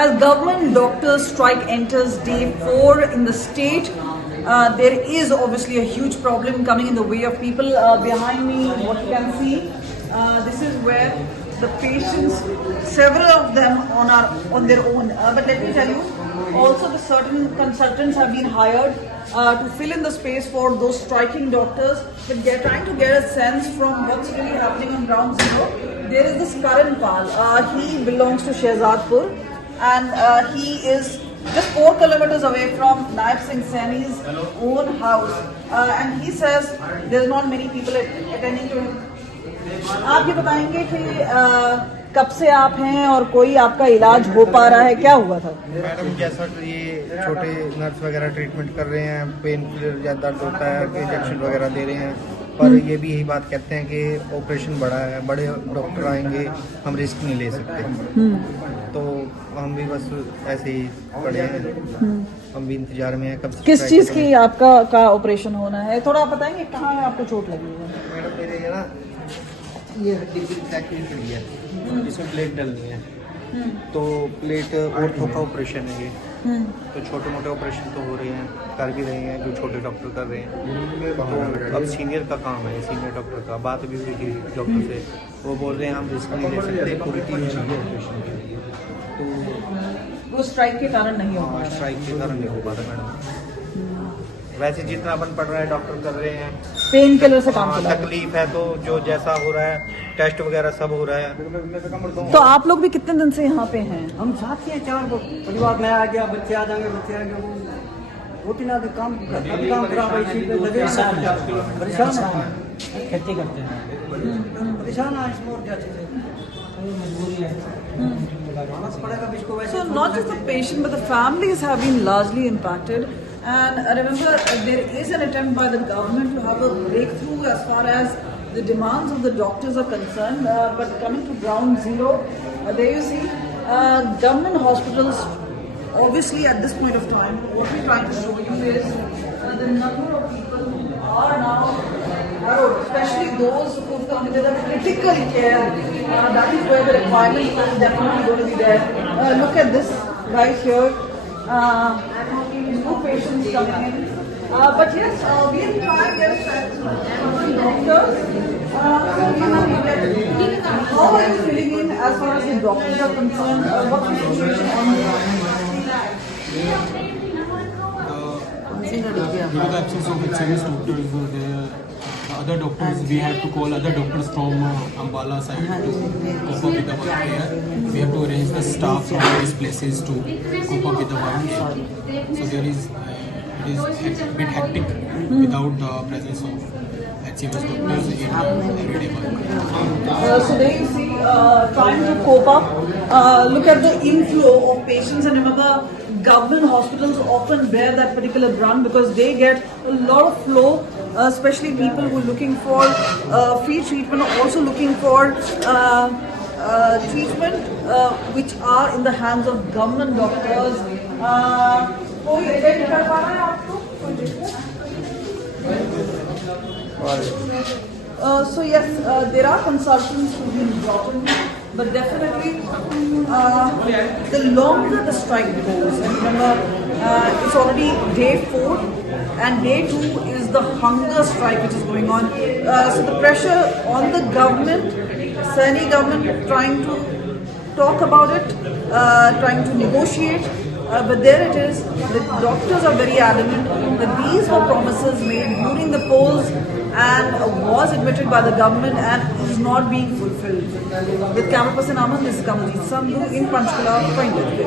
As government doctors strike enters day 4 in the state, there is obviously a huge problem coming in the way of people. Behind me, what you can see, this is where the patients, several of them on their own. But let me tell you, also the certain consultants have been hired to fill in the space for those striking doctors. But they're trying to get a sense from what's really happening on ground zero. There is this Karan Pal. He belongs to Shehzadpur, and he is just 4 kilometers away from Naib Singh Saini's own house. And he says there's not many people attending to him. आप ये बताएंगे कि कब से आप हैं और कोई आपका इलाज हो पा रहा है, क्या हुआ था? मैडम जैसा ये छोटे नर्स वगैरह ट्रीटमेंट कर रहे हैं, पेन किलर या दर्द होता है, इंजेक्शन वगैरह दे रहे हैं, पर ये भी यही बात कहते हैं कि ऑपरेशन बड़ा है, बड़े डॉक्टर आएंगे, हम रिस्क नहीं ले सकते। तो हम भी बस ऐसे ही पड़े हैं, हम भी इंतजार में हैं कब किस चीज़ की आपका ऑपरेशन होना है, थोड़ा आप बताएंगे कहाँ है आपको चोट लगी है? मैडम मेरे ना ये हड्डी की फ्रैक्चर पड़ी है, इसमें प्लेट डलनी है, तो प्लेट ऑर्थो का ऑपरेशन है ये, तो छोटे मोटे ऑपरेशन तो हो रहे हैं, कर भी रहे हैं जो छोटे डॉक्टर कर रहे हैं। तो अब सीनियर का काम है, सीनियर डॉक्टर का बात भी हुई थी डॉक्टर से, वो बोल रहे हैं हम रिस्क नहीं ले सकते, पूरी टीम चाहिए ऑपरेशन के लिए। तो वो स्ट्राइक के कारण नहीं हो पा रहा। स्ट्राइक के कारण नहीं हो पा रहा मैडम। वैसे जितना अपन पढ़ रहा है डॉक्टर कर रहे हैं, पेन किलर से काम चला। तकलीफ है तो जो जैसा हो रहा है टेस्ट वगैरह सब हो रहा है। तो आप लोग भी कितने दिन से यहाँ पे हैं? हम साथ ही हैं, 4 परिवार में आ गया, बच्चे आ जाएंगे, बच्चे आ गए, वो 2-3 आदमी काम खराब है, इसी पे लगे परेशान है, खेती करते हैं, परेशान है इसमें और क्या चीज़ है, मजबूरी है। So not just the patient but the families have been largely impacted. And remember, there is an attempt by the government to have a breakthrough as far as the demands of the doctors are concerned. But coming to ground zero, there you see, government hospitals, obviously at this point of time, what we're trying to show you is the number of people who are now harrowed, especially those who've come into the critical care. That is where the requirement is definitely going to be there. Look at this right here. New patients coming in. But yes, we have tried to get a sense from doctors. How are you feeling in as far as the doctors are concerned? What's the situation on the Due to the absence of experienced doctors, the other doctors, we had to call other doctors from Ambala side to cope up with the work here. We have to arrange the staff from various places to cope up with the work here. So it is a bit hectic without the presence of HCMS doctors in everyday work. So there you see, trying to cope up. Look at the inflow of patients, and remember, government hospitals often bear that particular brunt because they get a lot of flow, especially people who are looking for free treatment, or also looking for treatment which are in the hands of government doctors. कोई attend कर पा रहा है आपको? So yes, there are consultants who've been brought in, but definitely the longer the strike goes, and remember it's already day 4 and day 2 is the hunger strike which is going on. So the pressure on the government, Saini government, trying to talk about it, trying to negotiate. But there it is, the doctors are very adamant that these were promises made during the polls and was admitted by the government and is not being fulfilled. With camera person Aman, this is Kamaljeet Sandhu in Panchkula for India Today.